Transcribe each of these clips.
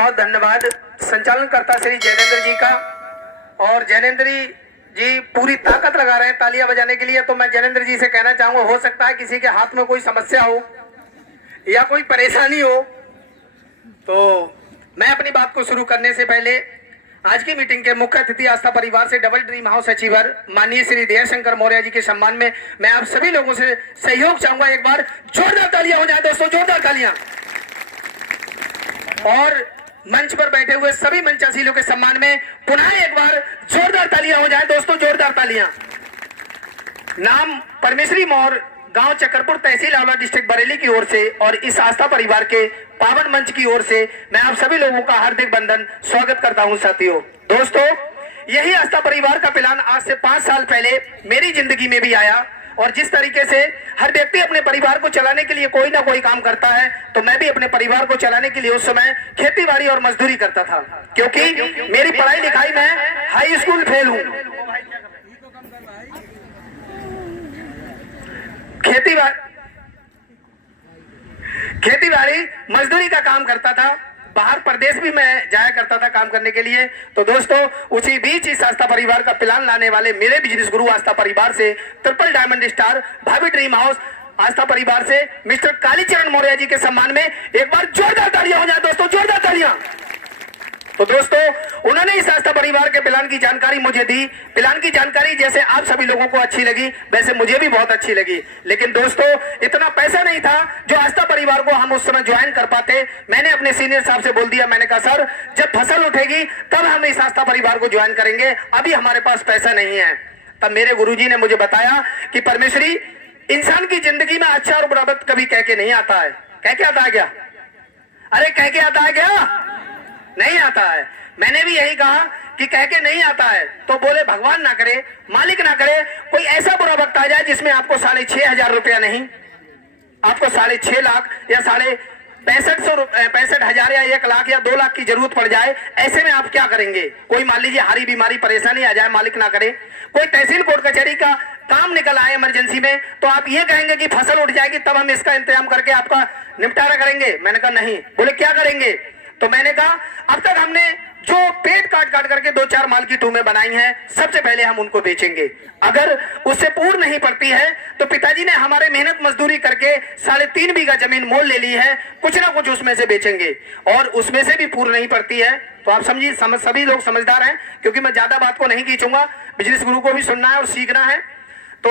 बहुत धन्यवाद संचालनकर्ता श्री जैनेन्द्र जी का। और जैनेन्द्र जी पूरी ताकत लगा रहे हैं तालियां बजाने के लिए। तो मैं जैनेन्द्र जी से कहना चाहूंगा, हो सकता है किसी के हाथ में कोई समस्या हो या कोई परेशानी हो, तो मैं अपनी बात को शुरू करने से पहले आज की मीटिंग के मुख्य अतिथि आस्था परिवार से डबल ड्रीम हाउस अचीवर माननीय श्री दया शंकर मौर्य जी के सम्मान में मैं आप सभी लोगों से सहयोग चाहूंगा। एक बार जोरदार तालियां हो जाए दोस्तों, जोरदार तालियां। और मंच पर बैठे हुए सभी मंचासीलों के सम्मान में पुनः एक बार जोरदार तालियां हो जाए दोस्तों, जोरदार तालियां। नाम परमेश्वरी मौर्य, गांव चक्करपुर, तहसील आंवला, डिस्ट्रिक्ट बरेली की ओर से और इस आस्था परिवार के पावन मंच की ओर से मैं आप सभी लोगों का हार्दिक बंधन स्वागत करता हूं। साथियों, दोस्तों, यही आस्था परिवार का प्लान आज से 5 साल पहले मेरी जिंदगी में भी आया। और जिस तरीके से हर व्यक्ति अपने परिवार को चलाने के लिए कोई ना कोई काम करता है, तो मैं भी अपने परिवार को चलाने के लिए उस समय खेतीबाड़ी और मजदूरी करता था, क्योंकि मेरी पढ़ाई लिखाई में हाई स्कूल फेल हूं। खेतीबाड़ी मजदूरी का काम करता था, बाहर प्रदेश भी मैं जाया करता था काम करने के लिए। तो दोस्तों, उसी बीच इस आस्था परिवार का प्लान लाने वाले मेरे बिजनेस गुरु आस्था परिवार से ट्रिपल डायमंड स्टार भाभी ड्रीम हाउस आस्था परिवार से मिस्टर कालीचरण मौर्य जी के सम्मान में एक बार जोरदार तालियां हो जाए दोस्तों, जोरदार तालियां। तो दोस्तों, उन्होंने इस आस्था परिवार के प्लान की जानकारी मुझे दी। प्लान की जानकारी जैसे आप सभी लोगों को अच्छी लगी, वैसे मुझे भी बहुत अच्छी लगी। लेकिन दोस्तों, इतना पैसा नहीं था जो आस्था परिवार को हम उस समय ज्वाइन कर पाते। मैंने अपने सीनियर साहब से बोल दिया, मैंने कहा सर, जब फसल उठेगी तब हम इस आस्था परिवार को ज्वाइन करेंगे, अभी हमारे पास पैसा नहीं है। तब मेरे गुरुजी ने मुझे बताया कि परमेश्वरी, इंसान की जिंदगी में अच्छा और बुरा वक्त कभी कह के नहीं आता है। कह के आता है क्या? अरे कह के आता है क्या? नहीं आता है। मैंने भी यही कहा कि कह के नहीं आता है, तो बोले भगवान ना करे, मालिक ना करे, कोई ऐसा बुरा वक्त आ जाए जिसमें आपको 6,500 रुपया नहीं, आपको 6.5 लाख या 65,000 या 1 लाख या 2 लाख की जरूरत पड़ जाए। ऐसे में आप क्या करेंगे? कोई मान लीजिए हारी बीमारी परेशानी आ जाए, मालिक ना करे, कोई तहसील कोर्ट कचहरी का काम निकल आए इमरजेंसी में, तो आप ये कहेंगे कि फसल उठ जाएगी तब हम इसका इंतजाम करके आपका निपटारा करेंगे? मैंने कहा नहीं। बोले क्या करेंगे? तो मैंने कहा अब तक हमने जो पेट काट काट करके 2-4 माल की टूमें बनाई हैं, सबसे पहले हम उनको बेचेंगे। अगर उससे पूर्ण नहीं पड़ती है तो पिताजी ने हमारे मेहनत मजदूरी करके 3.5 बीघा जमीन मोल ले ली है, कुछ ना कुछ उसमें से बेचेंगे। और उसमें से भी पूर्ण नहीं पड़ती है तो आप समझिए, सभी लोग समझदार हैं, क्योंकि मैं ज्यादा बात को नहीं खींचूंगा, बिजनेस गुरु को भी सुनना है और सीखना है। तो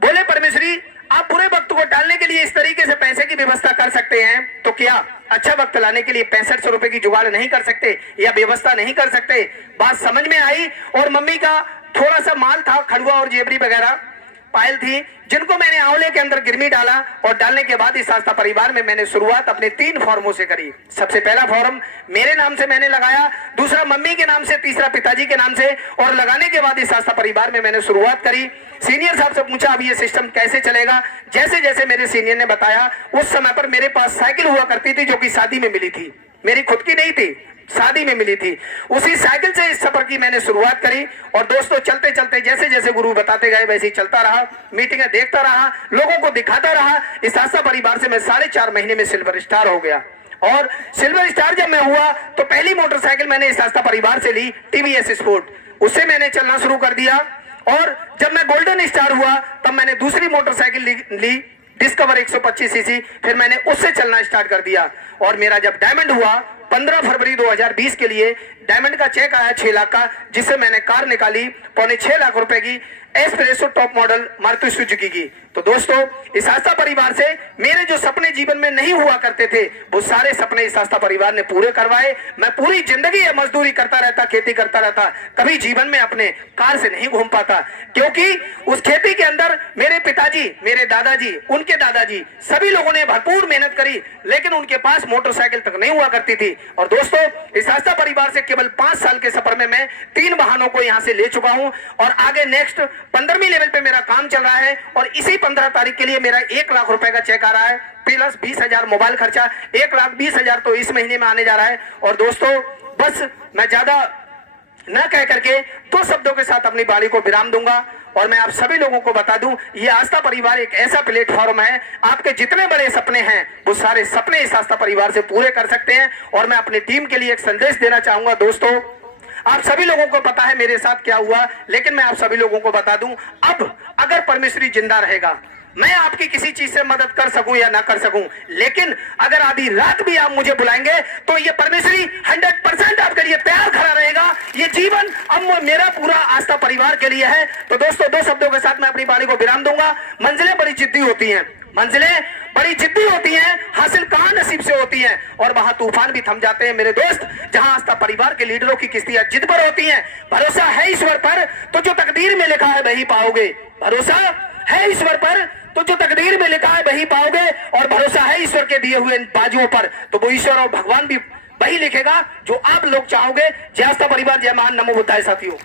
बोले परमेश्वरी, आप बुरे वक्त को टालने के लिए इस तरीके से पैसे की व्यवस्था कर सकते हैं, तो क्या अच्छा वक्त लाने के लिए 6500 रुपए की जुगाड़ नहीं कर सकते या व्यवस्था नहीं कर सकते? बात समझ में आई। और मम्मी का थोड़ा सा माल था, खड़ुआ और जेबरी वगैरह पायल थी, जिनको मैंने आंवले के अंदर गिरमी डाला। और डालने के बाद इस आस्था परिवार में मैंने शुरुआत अपने 3 फॉर्मों से करी। सबसे पहला फॉर्म मेरे नाम से मैंने लगाया, दूसरा मम्मी के नाम से, तीसरा पिताजी के नाम से। और लगाने के बाद इस आस्था परिवार में मैंने शुरुआत करी। सीनियर साहब से पूछा अब ये सिस्टम कैसे चलेगा? जैसे जैसे मेरे सीनियर ने बताया, उस समय पर मेरे पास साइकिल हुआ करती थी जो कि शादी में मिली थी, मेरी खुद की नहीं थी, शादी में मिली थी। उसी साइकिल से इस सफर की मैंने शुरुआत करी। और दोस्तों, चलते चलते जैसे जैसे गुरु बताते गए वैसे ही चलता रहा, मीटिंगें देखता रहा, लोगों को दिखाता रहा। इस आस्था परिवार से मैं 4.5 महीने में सिल्वर स्टार हो गया। और सिल्वर स्टार जब मैं हुआ तो पहली मोटरसाइकिल मैंने इस आस्था परिवार से ली, TVS स्पोर्ट, उससे मैंने चलना शुरू कर दिया। और जब मैं गोल्डन स्टार हुआ तब मैंने दूसरी मोटरसाइकिल ली डिस्कवर 125 सीसी, फिर मैंने उससे चलना स्टार्ट कर दिया। और मेरा जब डायमंड हुआ 15 फरवरी 2020 के लिए डायमंड का चेक आया 6 लाख का, जिससे मैंने कार निकाली 6.25 लाख रुपए की espresso top model Maruti Suzuki की। तो दोस्तों, इस आस्था परिवार से मेरे जो सपने जीवन में नहीं हुआ करते थे, वो सारे सपने इस आस्था परिवार ने पूरे करवाए। मैं पूरी जिंदगी मजदूरी करता रहता, खेती करता रहता, कभी जीवन में अपने कार से नहीं घूम पाता, क्योंकि उस खेती के अंदर मेरे पिताजी, मेरे दादाजी, उनके दादाजी, सभी लोगों ने भरपूर मेहनत करी, लेकिन उनके पास मोटरसाइकिल तक नहीं हुआ करती थी। और दोस्तों, इस आस्था परिवार से केवल 5 साल के सफर में मैं 3 वाहनों को यहाँ से ले चुका हूँ। और आगे नेक्स्ट 15वीं लेवल पे मेरा काम चल रहा है। और इसी 15 तारीख के लिए मेरा 1 लाख रुपए का चेक आ रहा है, प्लस 20,000 मोबाइल खर्चा, 1,20,000 तो इस महीने में आने जा रहा है। और दोस्तों, बस मैं ज्यादा न कह करके 2 शब्दों के साथ अपनी बाणी को विराम दूंगा। और मैं आप सभी लोगों को बता दूं, ये आस्था परिवार एक ऐसा प्लेटफॉर्म है, आपके जितने बड़े सपने हैं वो सारे सपने इस आस्था परिवार से पूरे कर सकते हैं। और मैं अपनी टीम के लिए एक संदेश देना चाहूंगा। दोस्तों, आप सभी लोगों को पता है मेरे साथ क्या हुआ, लेकिन मैं आप सभी लोगों को बता दूं, अब अगर परमेश्वरी जिंदा रहेगा, मैं आपकी किसी चीज से मदद कर सकूं या ना कर सकूं, लेकिन अगर आधी रात भी आप मुझे बुलाएंगे तो ये परमेश्वरी 100% आपके लिए तैयार खड़ा रहेगा। ये जीवन अब मेरा पूरा आस्था परिवार के लिए है। तो दोस्तों, 2 शब्दों के साथ मैं अपनी वाणी को विराम दूंगा। मंजिलें बड़ी जिद्दी होती हैं, मंजिलें बड़ी जिद्दी होती हैं, हासिल कहां नसीब से होती हैं, और वहां तूफान भी थम जाते हैं मेरे दोस्त। जहां आस्था परिवार के लीडरों की किस्तियां जिद पर होती हैं, भरोसा है ईश्वर पर, तो जो तकदीर में लिखा है वही पाओगे। भरोसा है ईश्वर पर, तो जो तकदीर में लिखा है वही पाओगे, और भरोसा है ईश्वर के दिए हुए बाजुओं पर, तो वो ईश्वर और भगवान भी वही लिखेगा जो आप लोग चाहोगे। जय आस्था परिवार, जय महान, नमो बुद्धाय साथियों।